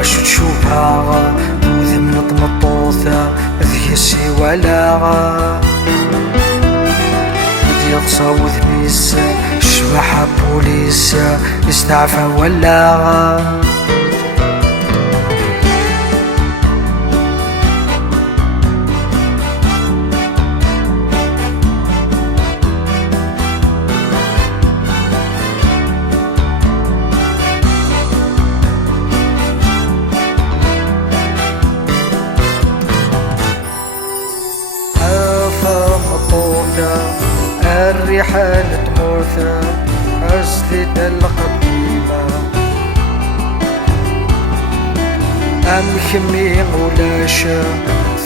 رواش تشوفها وذم نطمطوثة ذيسي ولاغا يغصى وذميس الشبح بوليس يستعفى ولاغا الريحة تموثة عزلت القديمة أم خمي غولاشة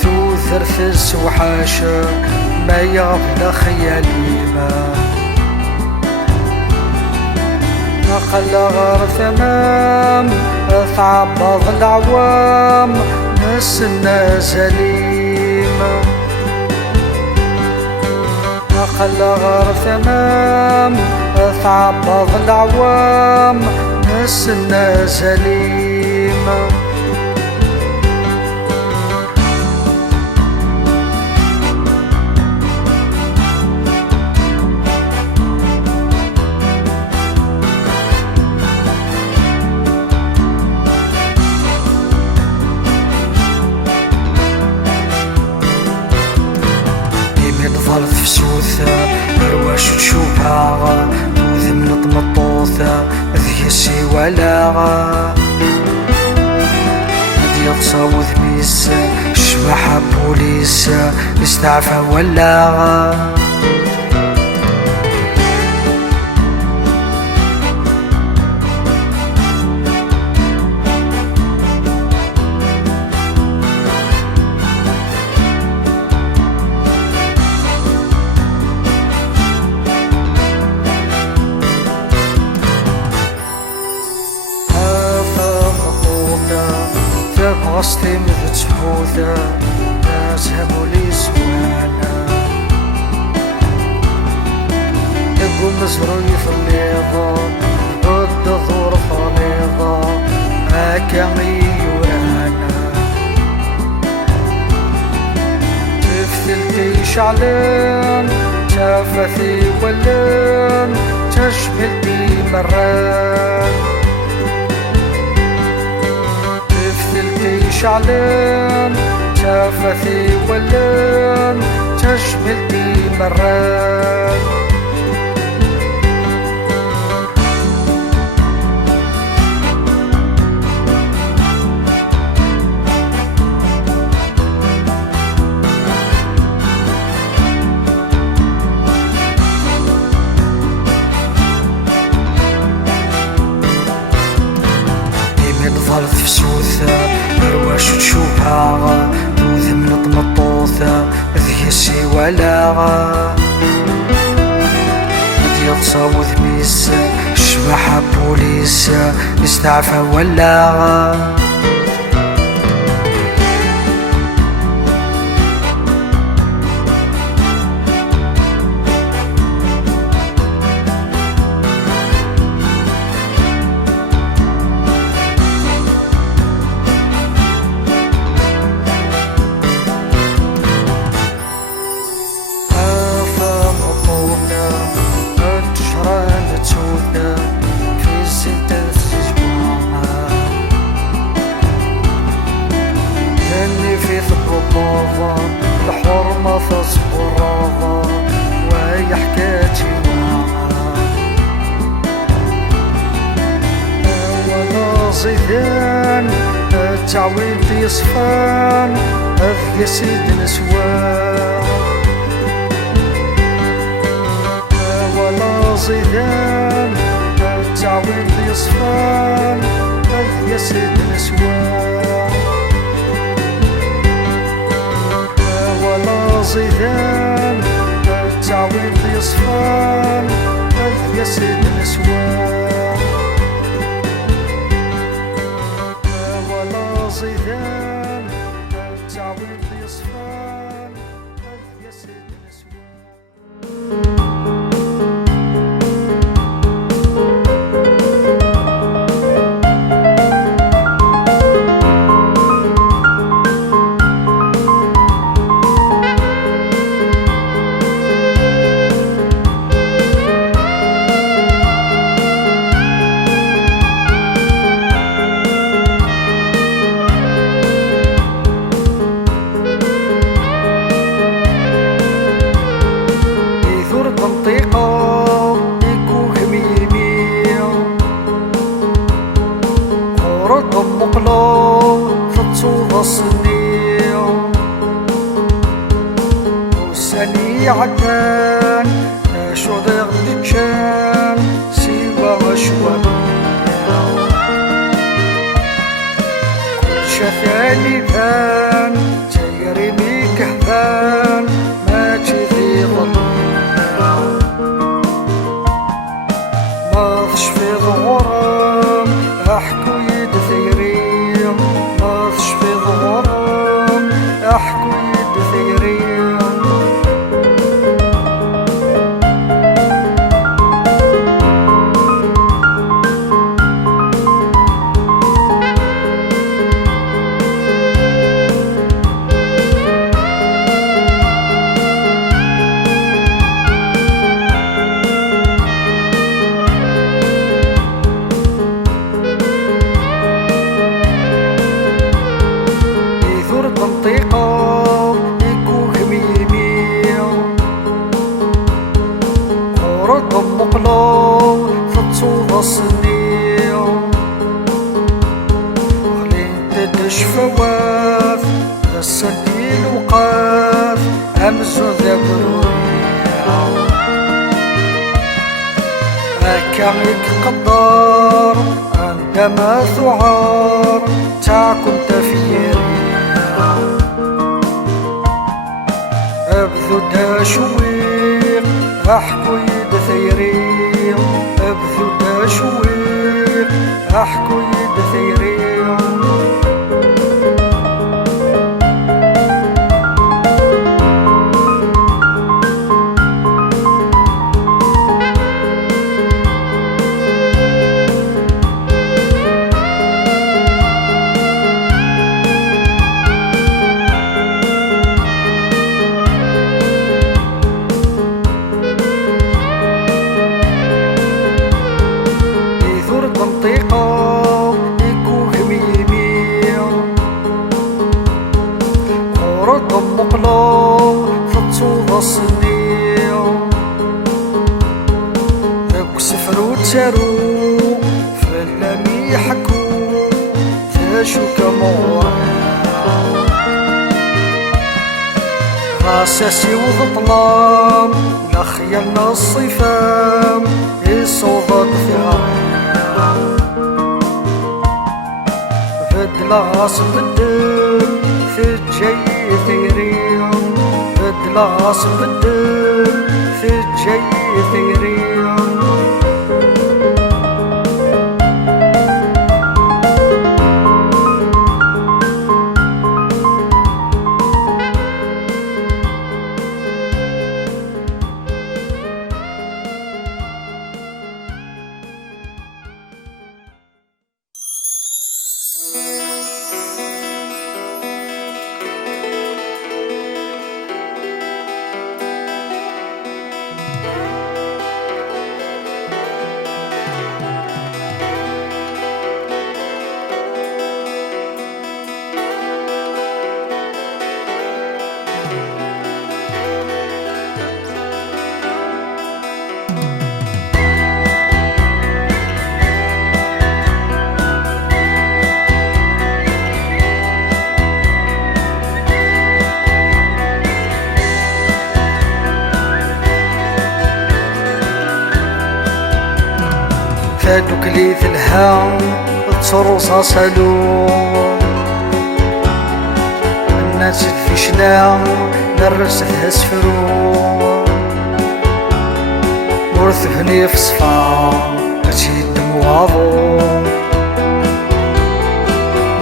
ثو ثرثس وحاشة ما يغفل خياليما أقل غار ثمام أثعبض العوام نسنا زليمة أقل غار ثمام أثعبض العوام نسنا زليمة ظلت في سوثة رواش تشوفها وذم نطمطوثة ذيسي ولاغا يغصى وذميس الشبح بوليس يستعفى ولاغا غصتي مثل تحوثة ناسهمو لي سوانا يقول نزروي في الليضة ضد ظروف غليظة هاكا يورانا تفتلتي شعلان شافتي ولان تشملتي مران شعلان شافتي ولان تشملتي مران ظلت في سوثة رواش تشوفها وذم نطمطوثة ذيسي ولاغا يغصى وذميس الشبح بوليس يستعفى ولاغا الحرمة تصبر راضة وهي حكايتي معها وانا زيدان التعويض يصفان أذكى سيد نسوان وانا زيدان التعويض يصفان أذكى سيد نسوان زيدان التعويض يصفان يا سيد النسوان ولا زيدان التعويض يصفان يا سيد النسوان منطقة يكوك ميمية قرد مقلوب تتصوض الصنية وساني عدان شو ضيق دكان سيوا شوامية كل شافاني بان تيري بيك هبان ما تشذي ظلم ما تشفي ظهورم احكو يد ثيريم ما تشفي ظهورم احكو يد ثيريم منطقة يكوك ميمية قرد مقلوب تتصوض الصنية خلين تدش فواف غسلتي الوقاف همزو ذا برورية هكاك قدار عندما ثعار تاكن تفيري ابذو تشويق احكو يد ثيريم ابذو تشويق احكو يد ثيريم منطقة يكوك ميمية قرد مقلوب تتصوض الصنية ذاك سفر وتسارو فلامي يحكو تاشو كمورا غاساسي وظلام لا خيالنا الصيفام يصوض بثيران بدلاس بالدم ثجي ثيريم بدلاس بالدم ثجي ثيريم فادوك لي في الهام ترصا سالو الناس في شناع نرسث سفرو ورثفني في صفا أشيد مواضو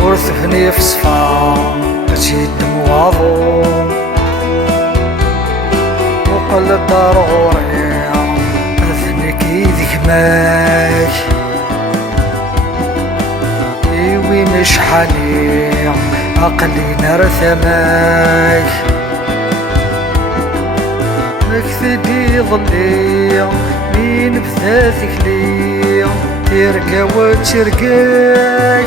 ورثفني في صفا أشيد مواضو وقل الدار غوري أذنك يذك ماك إيوي مش حالي عقلي نرثماك مكثدي ظلي مين بثاثك لي ترقى وترقاك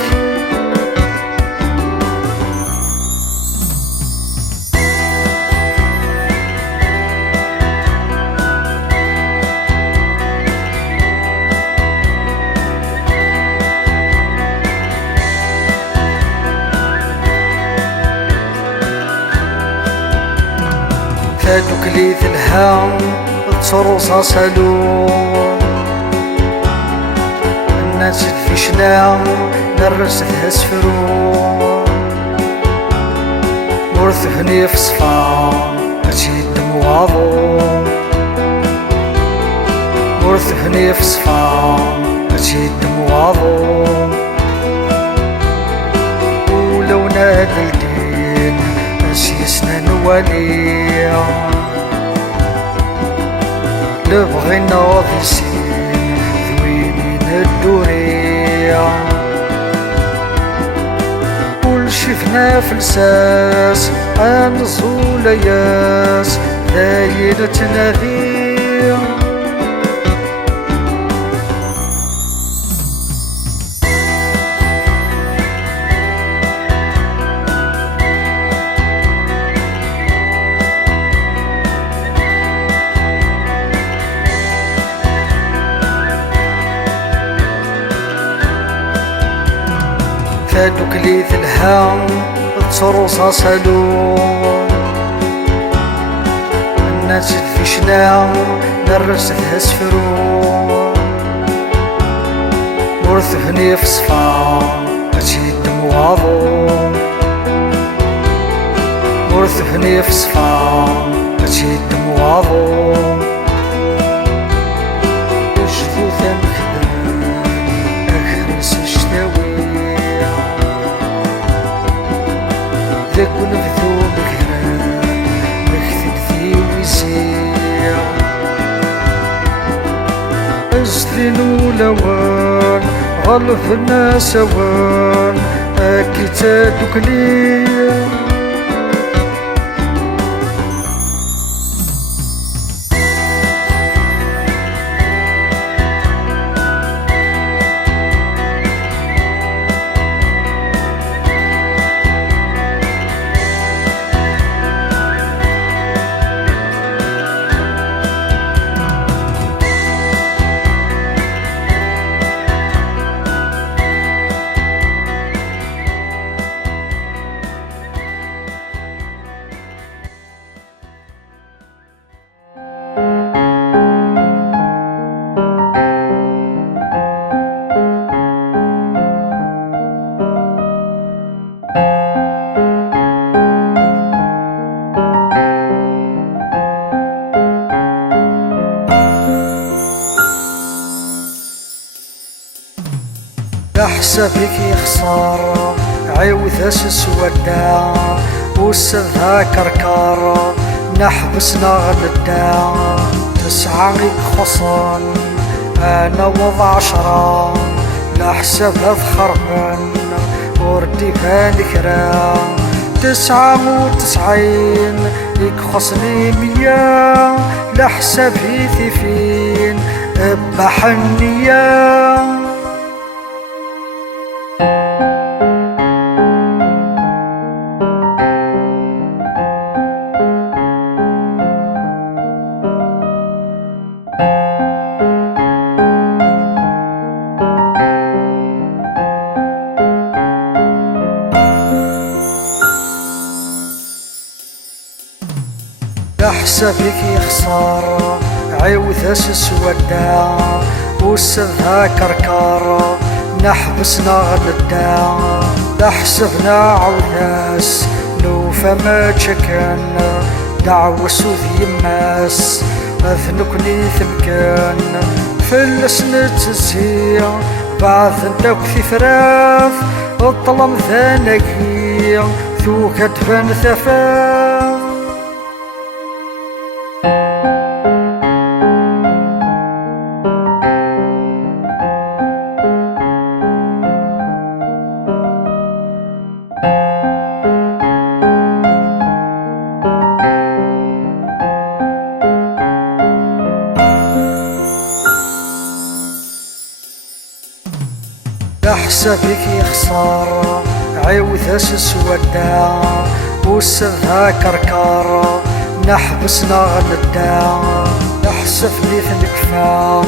فادوك لي ثلها تروصا سالو الناس تفشنا نرستها سفرو ورثفني في صفا أشيد مواضو ورثفني في صفا أشيد مواضو ولو نادلتين أسيسنا نوالي لبغي ناضي سين ذويني ندوري كل شفنا في الساس أنزول ياس دايرة تنادي فادوك لي ثلها تروصا سالو الناس تفشنا نرستها سفرو ورثفني في صفا أشيد مواضو ورثفني في صفا أشيد مواضو جثوثا مخدام أخرس شتاوي ذاك ونبثو بكران نكتب في وزيع أزلين ولوان غلفنا سوان أكي تادوك لي حسابك يخسر عيوثاس سودا وسذها كركار نحبسنا غندا تسعة خصان أنا وضع 10 لا حسابها ذخربان وردي فالكرا 99 يكخصني 100 لا حسابي ثفين بحنية حسابك يخسر عيوثاس سودا وسذها كركار نحبسنا غندا لا حسبنا عوثاس نوفى ما تشكن دعوة سوذ يماس أذنكني ثمكان فلس نتزهي بعض نداك في فراث الظلم ثانكي ثو كتبان ثفاث حسابك يخسر عيوثاس السودا وسذها كركار نحبسنا غندا نحسفني ثنكفا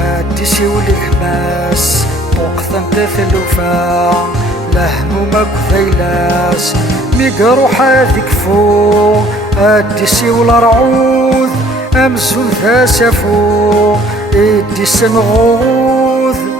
هاديسي والإكماس وقتا تثلوفا لهمومك ذيلاس ميقرو حاذيك فو هاديسي والرعوذ أمزون ذا سفو إديس نغوذ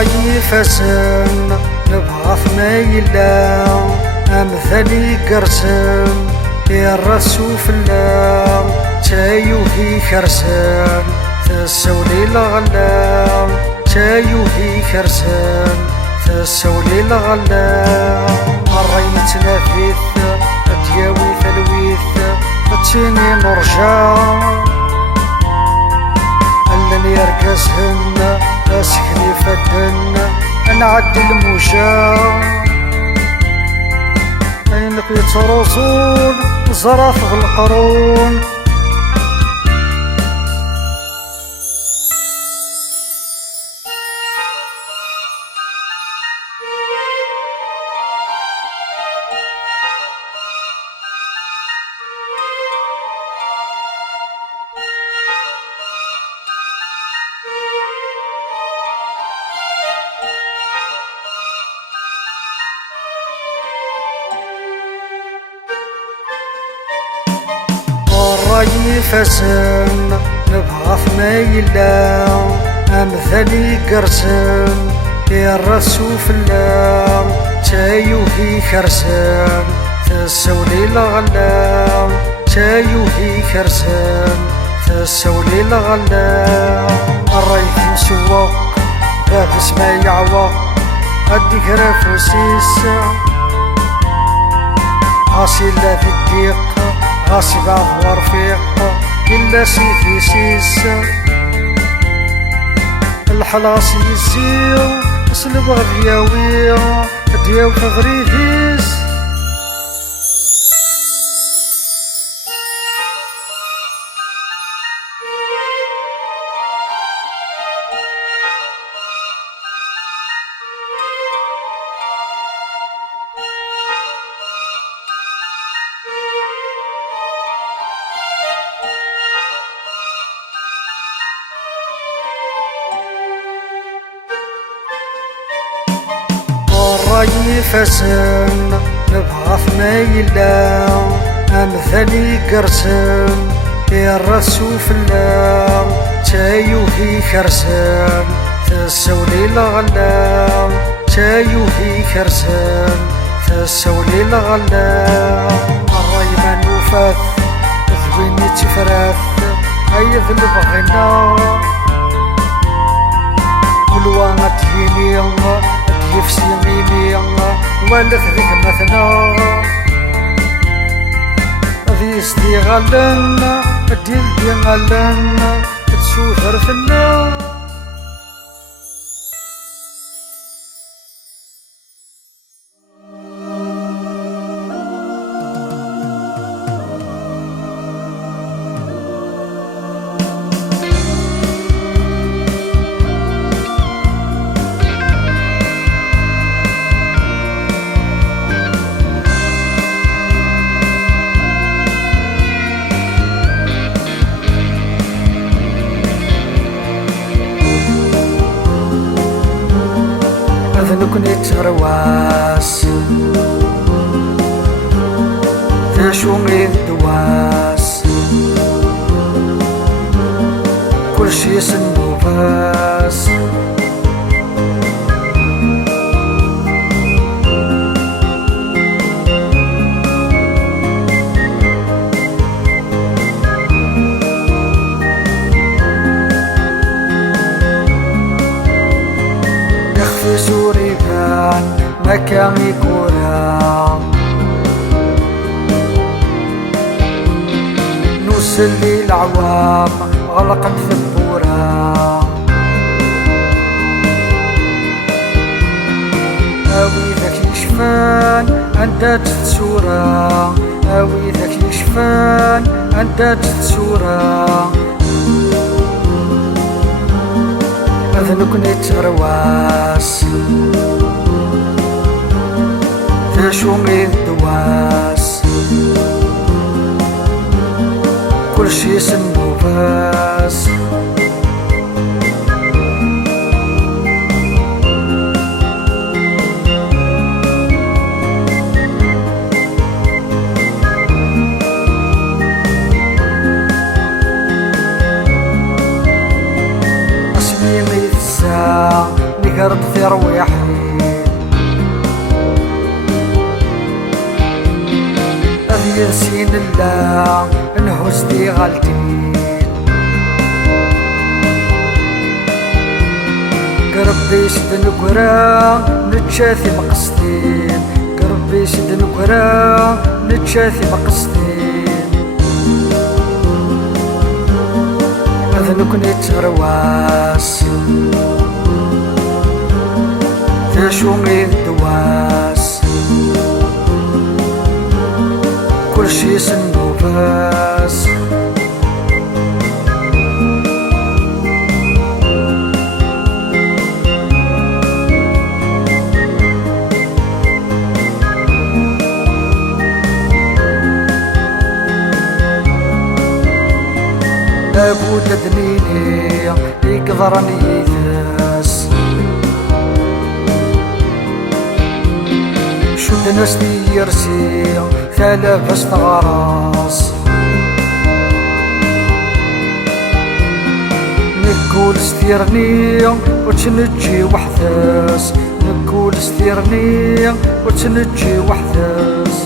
راي فسن نبغى ما يلا أمثالي قرسن يا الرسو فلا تايوهي خرسن تسولي لغلا تايوهي خرسن تسولي لغلا الراي متنافث أدياوي ثلويث تشيني نرجع ألن يرقصهن أسكني فدن نعد الموجة عينك يترصون زرف في القرون راي فسن نبغى ما يلا أمثالي قرسن يا الرسو فلا تايوهي خرسن تسولي لغلا تايوهي خرسن تسولي لغلا الراي في مسوق باب اسمه يعوق أديك رافوسيس عاصلة في الديق غاصب عفو رفيق إلا سيفي سيس الحلاص يزيو سلب غدياوي دياو تغريفيس راي فسن نبغى ما يلا أمثالي قرسن يا الرسو فلا تايوهي خرسن تسولي لغلا تايوهي خرسن تسولي لغلا الراي ما نوفاث ذويني تفراث أيض البغينا والوانا تهيني يفسي ميمي والث ذيك مثنا ذي استغلن الدين دي غلن تسوثر فينا أذنكني تغرواس تشومي الدواس كل شي سنو باس يخفي سوري كان مكاني كورا نوصل العوام غلقت في البورا أوي ذاك يشفان أنت تتسورا أوي ذاك يشفان أنت تتسورا أذنكني تغرواس تشومي الدواس كل شي سنو باس اسمي ميتسا نقرب في رويحي أذي سين الله نهز دي غالتين قربي سد نقرا نتشاثي مقصدين قربي سد نقرا نتشاثي مقصدين أذنكني تغرواس تشومي الدواس كل شي سنو باس أبو تدنيني يقدرني يثاس شد نسني يرسي ثلاث استغراس نقول استيرني وتنجي وحداس نقول استيرني وتنجي وحداس